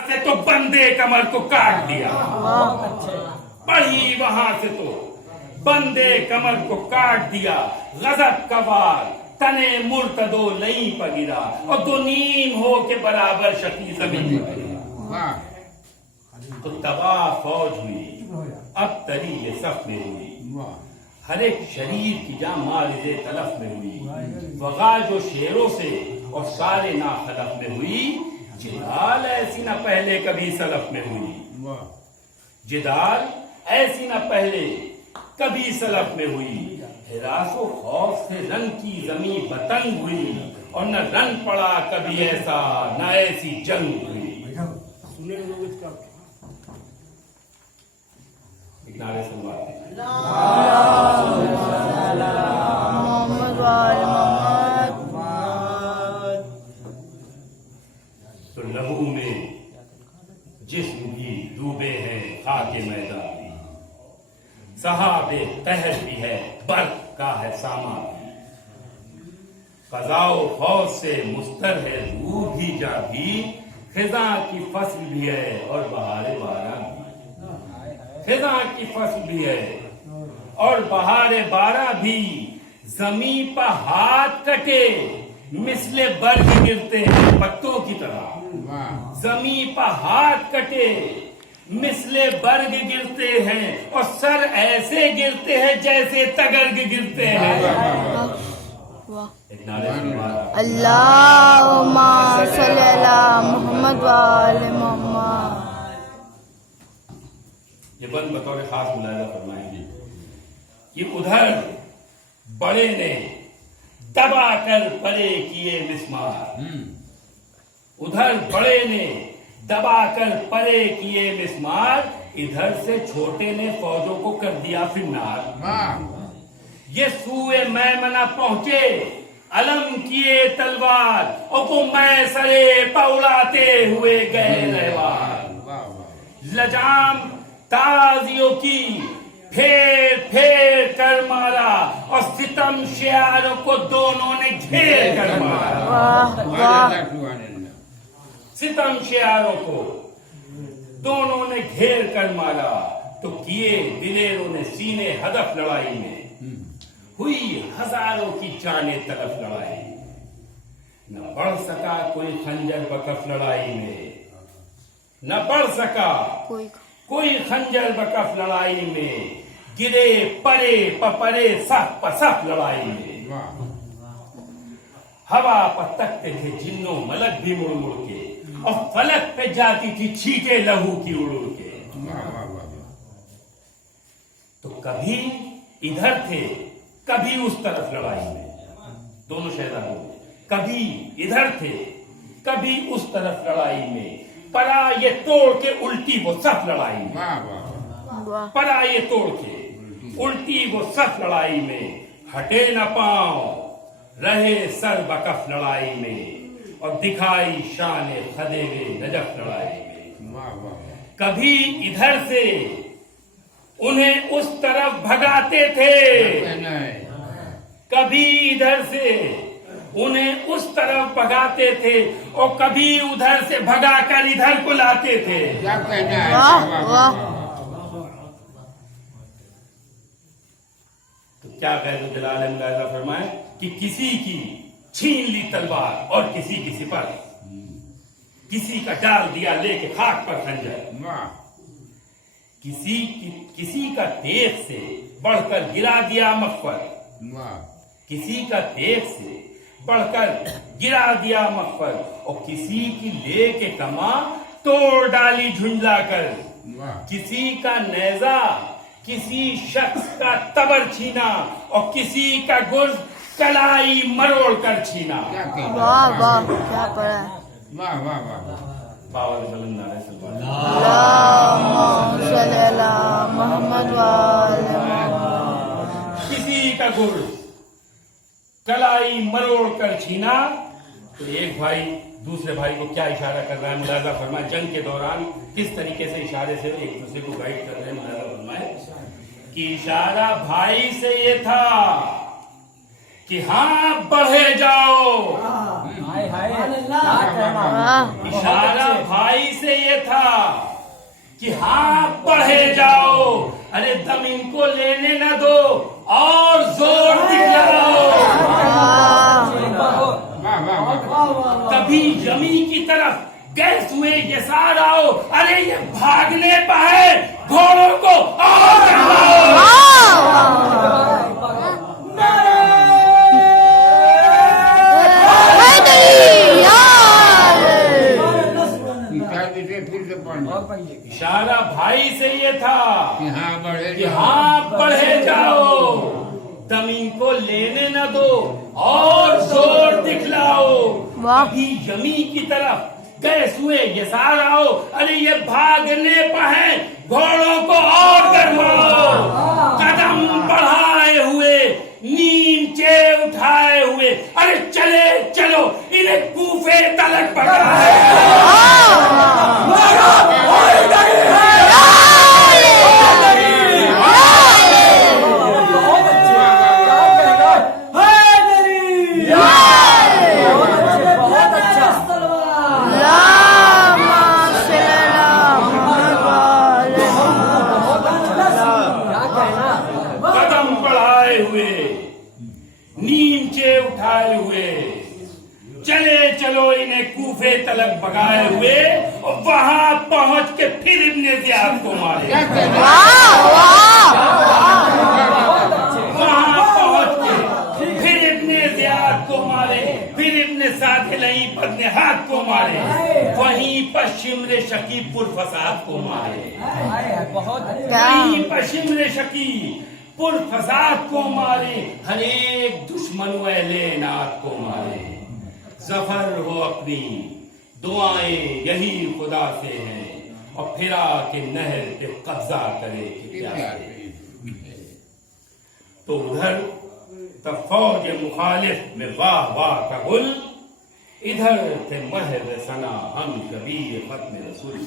سے تو بندے کمر کو کاٹ دیا، بڑی وہاں سے تو بندے کمر کو کاٹ دیا، غضب کا بار تنے مرتدو لئی پگرا اور دو نیم ہو کے برابر شکی زمین پر گرا۔ تو تباہ فوج ہوئی، اب تری یہ صف میں ہوئی، ہر ایک شریر کی جان مارد تلف میں ہوئی، وغا جو شیروں سے اور سارے ناخلف میں ہوئی، جدال ایسی نہ پہلے کبھی سلف میں ہوئی، جدال ایسی نہ پہلے کبھی سلف میں ہوئی، ہراس و خوف سے رن کی زمین بتنگ ہوئی، اور نہ رن پڑا کبھی ایسا نہ ایسی جنگ ہوئی۔ نعرے سنواتے ہیں تو لہو میں جسم بھی ڈوبے ہیں خاک میدان بھی، صحاب قہر بھی ہے برق کا ہے سامان بھی، قضاء و خوف سے مستر ہے روح بھی جا بھی، خزاں کی فصل بھی ہے اور بہار بارہ بھی، خزاں کی فصل بھی ہے اور بہار بارہ بھی، زمین پر ہاتھ کٹے مثل برگ گرتے ہیں پتوں کی طرح، زمین پر ہاتھ کٹے مثل برگ گرتے ہیں اور سر ایسے گرتے ہیں جیسے تگرگ گرتے ہیں۔ اللہم صلی علی محمد وآل محمد۔ یہ بند بطور خاص ملاحظہ فرمائیں گے کہ ادھر بڑے نے دبا کر پرے کیے مسمار، ادھر بڑے نے دبا کر پرے کیے مسمار، ادھر سے چھوٹے نے فوجوں کو کر دیا فنار، یہ سوئے میمنہ پہنچے علم کیے تلوار، اور وہ میسرے پوڑاتے ہوئے گئے رہوار، لجام تازیوں کی پھیر پھیر کر مارا اور ستم شعاروں کو دونوں نے گھیر کر مارا، ستم شعاروں کو دونوں نے گھیر کر مارا، تو کیے دلیروں نے سینے ہدف لڑائی میں، ہوئی ہزاروں کی جانیں طرف لڑائی، نہ بڑھ سکا کوئی خنجر بکف لڑائی میں، نہ بڑھ سکا کوئی خنجر بکف لڑائی میں، گرے پڑے پپڑے صف پصف لڑائی میں، ہوا پر تکتے تھے جنوں ملک بھی مڑ مڑ کے، اور فلک پہ جاتی تھی چھینٹے لہو کی اڑ اڑ کے، تو کبھی ادھر تھے کبھی اس طرف لڑائی میں، دونوں شہزادوں میں کبھی ادھر تھے کبھی اس طرف لڑائی میں، پرا یہ توڑ کے الٹی وہ صف لڑائی میں، پرا یہ توڑ کے الٹی وہ صف لڑائی میں، ہٹے نہ پاؤں رہے سر بکف لڑائی میں، اور دکھائی شان خدیوے نجف لڑائی میں، کبھی ادھر سے انہیں اس طرف بھگاتے تھے، کبھی ادھر سے انہیں اس طرف بھگاتے تھے، اور کبھی ادھر سے بھگا کر ادھر کو لاتے تھے۔ تو کیا غیر جلال ملاحظہ فرمائیں کہ کسی کی چھین لی تلوار اور کسی کی سپر، کسی کا ڈال دیا لے کے خاک پر خنجر، کسی کا دیکھ سے بڑھ کر گرا دیا مغفر، کسی کا دیکھ سے بڑھ کر گرا دیا مغفر، اور کسی کی لے کے کما توڑ ڈالی جھنجلا کر، کسی کا نیزہ کسی شخص کا تبر چھینا، اور کسی کا گرز کلائی مروڑ کر چھینا۔ واہ واہ کیا پڑھا ہے۔ اللہم صلی علی محمد وآل محمد۔ کسی کا گرز کلائی مروڑ کر چھینا، تو ایک بھائی دوسرے بھائی کو کیا اشارہ کر رہا ہے ملاحظہ فرمائے، جنگ کے دوران کس طریقے سے اشارے سے ایک دوسرے کو گائیڈ کر رہے ہیں ملاحظہ فرمائے، کہ اشارہ بھائی سے یہ تھا کہ ہاں بڑھے جاؤ، واہ اشارہ بھائی سے یہ تھا کہ ہاں پڑھے جاؤ، ارے دم ان کو لینے نہ دو اور زور دکھلاؤ۔ کبھی یمی کی طرف گیس ہوئے یسار آؤ، ارے یہ بھاگنے پہ ہے، گھوڑوں کو اور دکھلاؤ۔ اشارہ بھائی سے یہ تھا کہ ہاں پڑھے جاؤ، دم ان کو لینے نہ دو اور زور دکھلاؤ۔ واہ۔ کبھی یمی کی طرف گئے سوئے یسار آؤ، ارے یہ بھاگنے پہ ہیں، گھوڑوں کو اور گرماؤ۔ قدم بڑھائے ہوئے نیمچے اٹھائے ہوئے، ارے چلے چلو انہیں کوفے تلک بھگائے۔ قدم بڑھائے ہوئے نیمچے اٹھائے ہوئے، چلے چلو انہیں کوفے تلک بھگائے ہوئے، اور وہاں پہنچ کے پھر ابن زیاد کو مارے۔ وہاں پہنچ کے پھر ابن زیاد کو مارے، پھر ابن سادلئی بد نحات کو مارے، وہیں پر شمر شکی پر فساد کو مارے، وہیں پر شمر شکی پر فساد کو مارے، ہر ایک دشمن و اہل عناد کو مارے۔ ظفر ہو اپنی دعائیں یہی خدا سے ہیں، اور پھرا کے نہر پہ قبضہ کرے کہ پیاسے۔ تو ادھر تب فوج مخالف میں واہ واہ کا گل، ادھر تھے مہر ثنا ہم شبیر ختم رسول،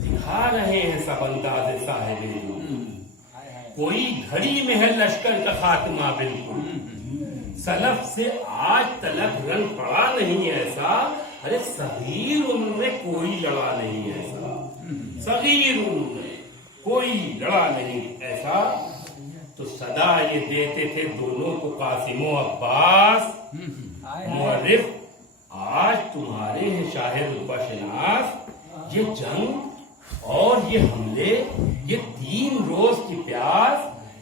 دکھا رہے ہیں سب انداز صاحب نور، کوئی گھڑی میں ہے لشکر کا خاتمہ بالکل، سلف سے آج تلک رن پڑا نہیں ایسا، ارے صغیر عمر میں کوئی لڑا نہیں ایسا، صغیر عمر میں کوئی لڑا نہیں ایسا۔ تو صدا یہ دیتے تھے دونوں کو قاسم و عباس، مورخ آج تمہارے ہیں شاہد رتبہ شناس، یہ جنگ اور یہ حملے، یہ 3 روز کی پیاس،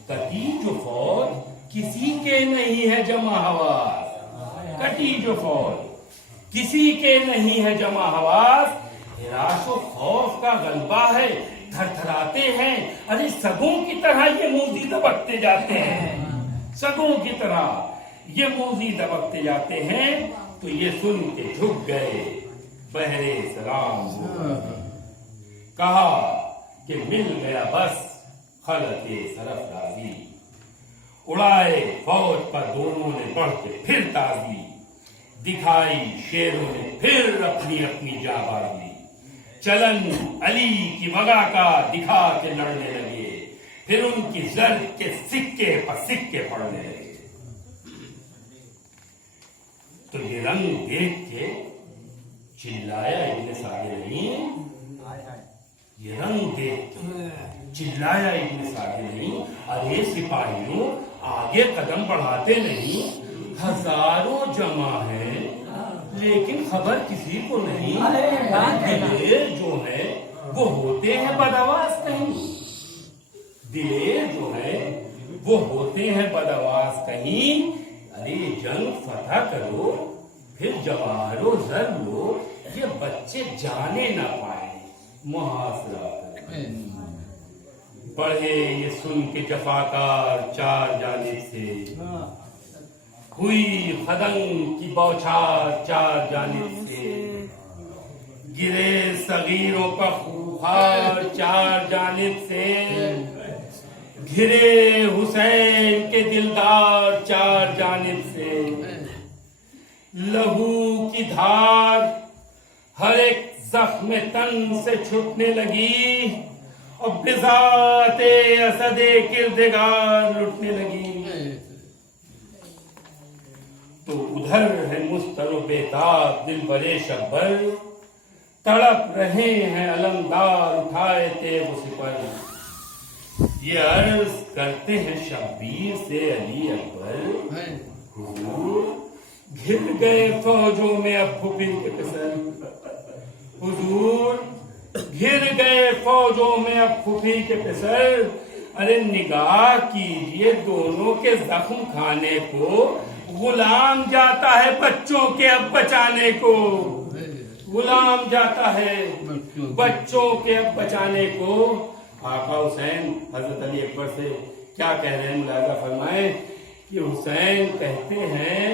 کٹی جو فوج کسی کے نہیں ہے جمع حواس، کٹی جو فوج کسی کے نہیں ہے جمع حواس، ہراس و خوف کا غلبہ ہے، تھر تھراتے ہیں، ارے سگوں کی طرح یہ موزی دبکتے جاتے ہیں، سگوں کی طرح یہ موزی دبکتے جاتے ہیں۔ تو یہ سن کے جھک گئے بہرے سلام ہو، کہا کہ مل گیا بس خلق سرفرازی، اڑائے فوج پر دونوں نے بڑھ کے پھر تازی، دکھائی شیروں نے پھر اپنی اپنی جانبازی، چلن علی کی وغا کا دکھا کے لڑنے لگے، پھر ان کی زرد کے سکے پر سکے پڑنے لگے۔ تو یہ رنگ دیکھ کے چلایا ابن ساجدین، یہ رنگ دیکھ کے چلایا ابن ساجدین، ارے سپاہیوں آگے قدم بڑھاتے نہیں، ہزاروں جمع ہیں لیکن خبر کسی کو نہیں، دلیر جو ہے وہ ہوتے ہیں بدآواز کہیں، دلیر جو ہے وہ ہوتے ہیں بدآواز کہیں، ارے جنگ فتح کرو پھر جواہر و زر لو، یہ بچے جانے نہ پائیں محاصرہ کرو۔ بڑھے یہ سن کے جفاکار 4 جانب سے، ہوئی خدنگ کی بوچھار 4 جانب سے، گرے صغیروں کا خوخار 4 جانب سے، گھرے حسین کے دلدار 4 جانب سے، لہو کی دھار ہر ایک زخم تن سے چھٹنے لگی، اور بذات اسد کردگار لٹنے لگی۔ تو ادھر ہے مستر و بیتاب دل برے شبر، تڑپ رہے ہیں علمدار اٹھائے تیغ و سپر، یہ عرض کرتے ہیں شبیر سے علی اکبر، حضور گھر گئے فوجوں میں اب پھپھی کے پسر، حضور گھر گئے فوجوں میں اب پھپھی کے پسر، ارے نگاہ کیجئے دونوں کے زخم کھانے کو، غلام جاتا ہے بچوں کے اب بچانے کو، غلام جاتا ہے بچوں کے اب بچانے کو۔ آقا حسین حضرت علی اکبر سے کیا کہہ رہے ہیں ملاحظہ فرمائیں کہ حسین کہتے ہیں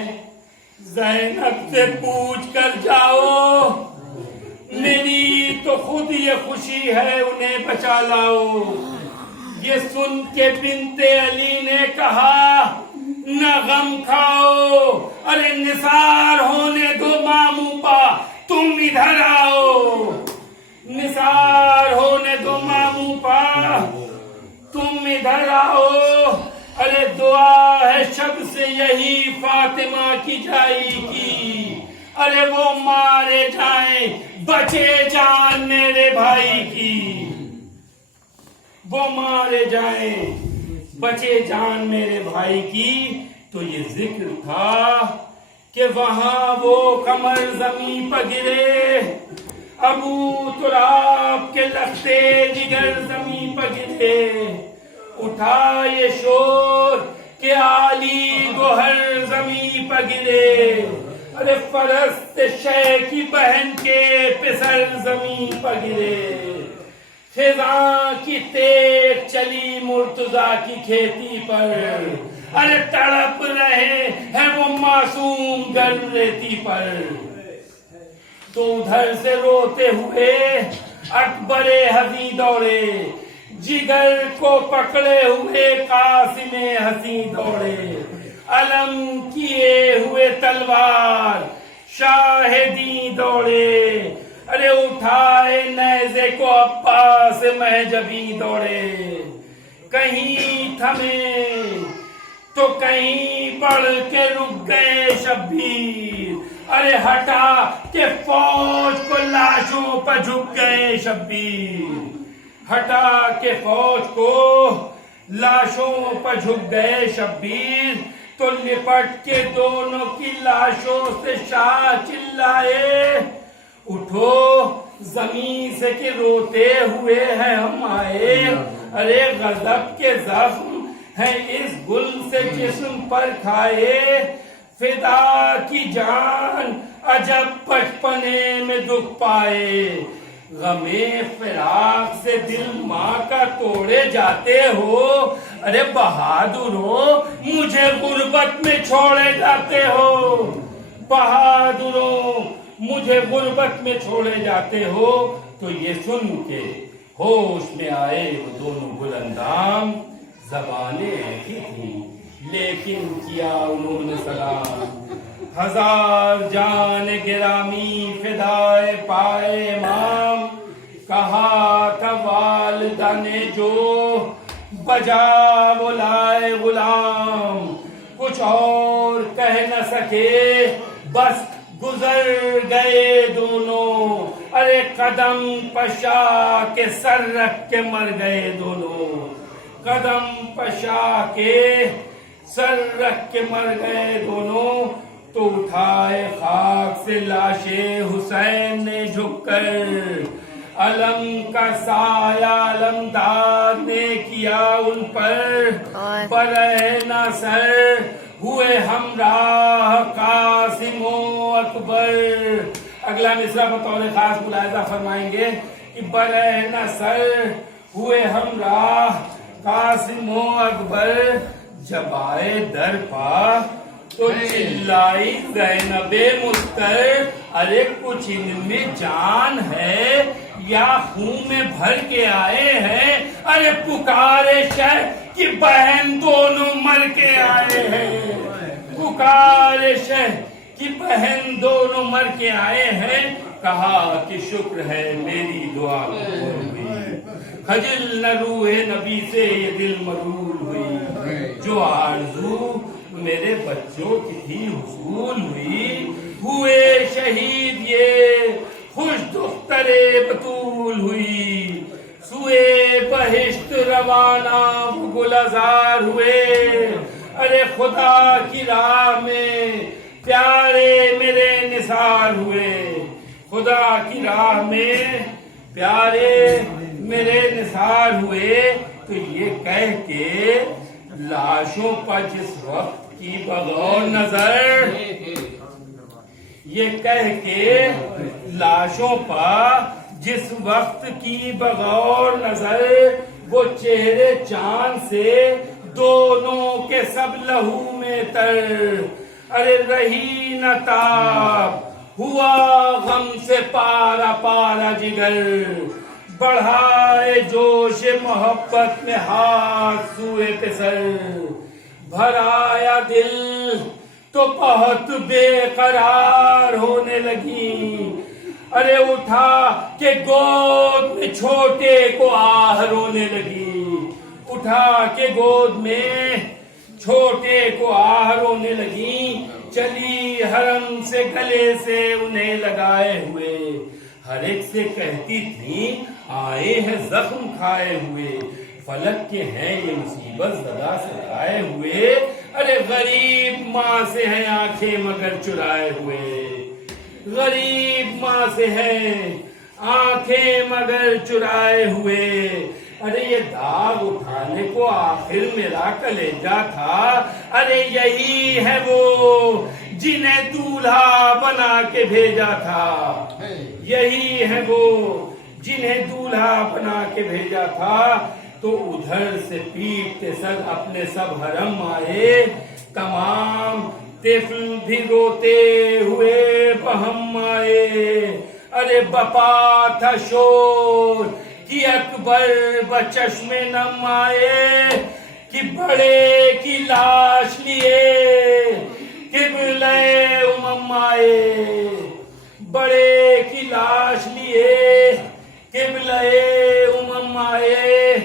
زینب سے پوچھ کر جاؤ، میری تو خود یہ خوشی ہے انہیں بچا لاؤ، یہ سن کے بنت علی نے کہا نہ غم کھاؤ، ارے نثار ہونے دو ماموپا تم ادھر آؤ، نثار ہونے دو ماموپا تم ادھر آؤ، ارے دعا ہے شب سے یہی فاطمہ کی جائی کی، ارے وہ مارے جائیں بچے جان میرے بھائی کی، وہ مارے جائیں بچے جان میرے بھائی کی۔ تو یہ ذکر تھا کہ وہاں وہ قمر زمین پر گرے، ابو تراب کے لختے جگر زمین پر گرے، اٹھا یہ شور کہ علی گوہر زمین پر گرے، ارے فرست شے کی بہن کے پسر زمین پر گرے، خزاں کی تیغ چلی مرتضیٰ کی کھیتی پر، ارے تڑپ رہے ہیں وہ معصوم گرم ریتی پر۔ تو ادھر سے روتے ہوئے اکبر حزین دوڑے، جگر کو پکڑے ہوئے قاسم حسین دوڑے، علم کیے ہوئے تلوار شاہدین دوڑے، ارے اٹھائے نیزے کو عباس مہجبی دوڑے، کہیں تھمے تو کہیں بڑھ کے رک گئے شبیر، ارے ہٹا کہ فوج کو لاشوں پر جھک گئے شبیر، ہٹا کے فوج کو لاشوں پر جھک گئے شبیر، تو لپٹ کے دونوں کی لاشوں سے شاہ چلائے، اٹھو زمین سے کہ روتے ہوئے ہیں ہم آئے، ارے غضب کے زخم ہیں اس گل سے جسم پر کھائے، فدا کی جان عجب بچپنے میں دکھ پائے، غمِ فراق سے دل ماں کا توڑے جاتے ہو، ارے بہادروں مجھے غربت میں چھوڑے جاتے ہو، بہادروں مجھے غربت میں چھوڑے جاتے ہو۔ تو یہ سن کے ہوش میں آئے وہ دونوں گلندام، زبانیں ایسی تھیں لیکن کیا انہوں نے سلام، ہزار جان گرامی فدائے پائے امام، کہا تھا والدہ نے جو بجا وہ لائے غلام، کچھ اور کہہ نہ سکے بس گزر گئے دونوں، ارے قدم پشا کے سر رکھ کے مر گئے دونوں، قدم پشا کے سر رکھ کے مر گئے دونوں۔ تو اٹھائے خاک سے لاشے حسین نے جھک کر، علم کا سایہ علمدار نے کیا ان پر، برہنہ سر ہوئے ہمراہ قاسم و اکبر۔ اگلا مصرع بطور خاص ملاحظہ فرمائیں گے کہ برہنہ سر ہوئے ہمراہ قاسم و اکبر، جب آئے در پا تو چلائی زینب مستر، ارے کچھ ان میں جان ہے یا خون میں بھر کے آئے ہیں، ارے پکارے شہ کی بہن دونوں مر کے آئے ہیں، پکارے شہ کی بہن دونوں مر کے آئے ہیں، کہا کہ شکر ہے میری دعا قبول ہوئی، خجل نہ روح نبی سے یہ دل مرور ہوئی، جو آرزو میرے بچوں کی تھی حصول ہوئی، ہوئے شہید یہ خوش دختر بطول ہوئی، سوئے بہشت روانہ وہ گلزار ہوئے، ارے خدا کی راہ میں پیارے میرے نثار ہوئے، خدا کی راہ میں پیارے میرے نثار ہوئے۔ تو یہ کہہ کے لاشوں پر جس وقت کی بغور نظر، یہ کہہ کے لاشوں پر جس وقت کی بغور نظر، وہ چہرے چاند سے دونوں کے سب لہو میں تر، ارے رہی نہ تاب ہوا غم سے پارا پارا جگر، بڑھائے جوش محبت میں ہاتھ سوئے پہ سر، بھر آیا دل تو بہت بے قرار ہونے لگی، ارے اٹھا کہ گود میں چھوٹے کو آہ رونے لگی، اٹھا کے گود میں چھوٹے کو آہ رونے لگی، چلی حرم سے گلے سے انہیں لگائے ہوئے، ہر ایک سے کہتی تھی آئے ہیں زخم کھائے ہوئے، فلک کے ہیں یہ مصیبت زدہ سے آئے ہوئے، ارے غریب ماں سے ہیں آنکھیں مگر چرائے ہوئے، غریب ماں سے ہیں آنکھیں مگر چرائے ہوئے، ارے یہ داغ اٹھانے کو آخر میرا کلیجہ تھا، ارے یہی ہے وہ جنہیں دولہا بنا کے بھیجا تھا، یہی ہے وہ جنہیں دولہا بنا کے بھیجا تھا۔ تو ادھر سے پیٹتے سر اپنے سب حرم آئے، تمام طفل بھی روتے ہوئے بہم آئے، ارے بپا تھا شور کہ اکبر بچشم نم آئے، کہ بڑے کی لاش لیے قبلہ امم آئے، بڑے کی لاش لیے قبلہ امم آئے،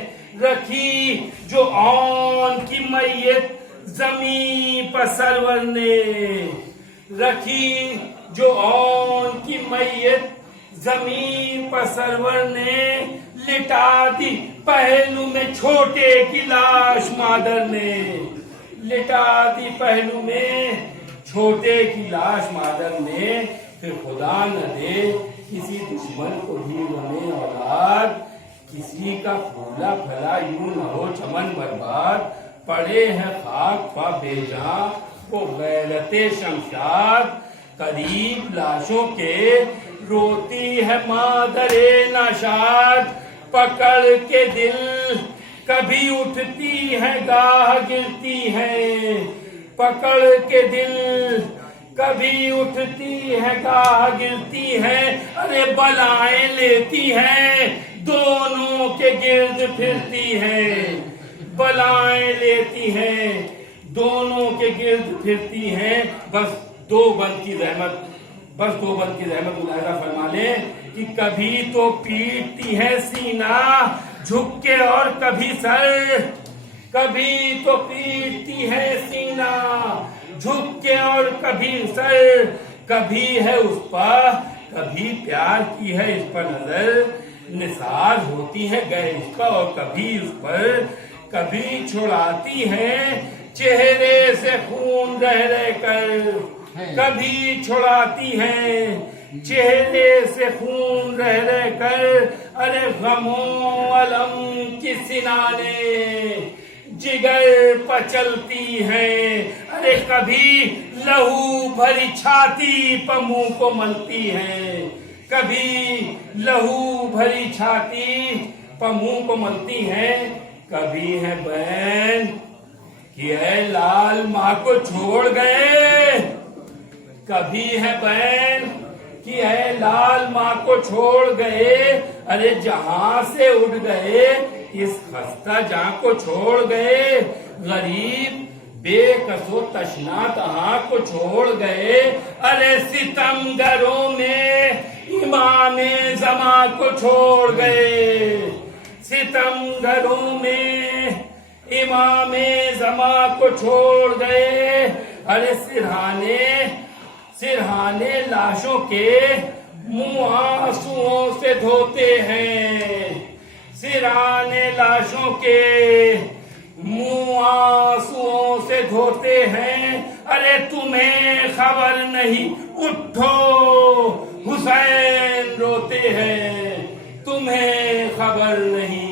رکھی جو آن کی میت زمین پر سرور نے، رکھی جو آن کی میت زمین پر سرور نے، لٹا دی پہلو میں چھوٹے کی لاش مادر نے، لٹا دی پہلو میں چھوٹے کی لاش مادر نے، پھر خدا نہ دے کسی دشمن کو بھی بنے اولاد، کسی کا پھولا پھلا یوں نہ ہو چمن برباد، پڑے ہیں خاک پا بے جاں وہ غیرت شمشاد، قریب لاشوں کے روتی ہے مادر ناشاد، پکڑ کے دل کبھی اٹھتی ہے گاہ گرتی ہے، پکڑ کے دل کبھی اٹھتی ہے گاہ گرتی ہے، ارے بلائیں لیتی ہے دونوں کے گرد پھرتی ہے، بلائیں لیتی ہے دونوں کے گرد پھرتی ہے۔ بس دو بند کی رحمت ملاحظہ فرما لیں کہ کبھی تو پیٹتی ہے سینہ جھک کے اور کبھی سر، کبھی تو پیٹتی ہے سینہ جھک کے اور کبھی سر، کبھی ہے اس پر کبھی پیار کی ہے اس پر نظر، نثار ہوتی ہے گئے اس کا اور کبھی اس پر، کبھی چھڑاتی ہے چہرے سے خون رہ رہ کر، کبھی چھڑاتی ہے چہرے سے خون رہ رہ کر، ارے غموں علم کی سنانے جگر پچلتی ہے، ارے کبھی لہو بھری چھاتی پہ منہ کو ملتی ہے، کبھی لہو بھری چھاتی پہ منہ کو ملتی ہے، کبھی ہے بہن کہ اے لال ماں کو چھوڑ گئے، کبھی ہے بہن کہ اے لال ماں کو چھوڑ گئے، ارے جہاں سے اٹھ گئے اس خستہ جہاں کو چھوڑ گئے، غریب بے کس و تشنا تہاں کو چھوڑ گئے، ارے ستم گروں میں امام زماں کو چھوڑ گئے، ستم گروں میں امام زمان کو چھوڑ گئے. ارے سرہانے لاشوں کے منہ آنسوؤں سے دھوتے ہیں. سرہانے لاشوں کے منہ آنسوؤں سے دھوتے ہیں. ارے تمہیں خبر نہیں، اٹھو حسین روتے ہیں. تمہیں خبر نہیں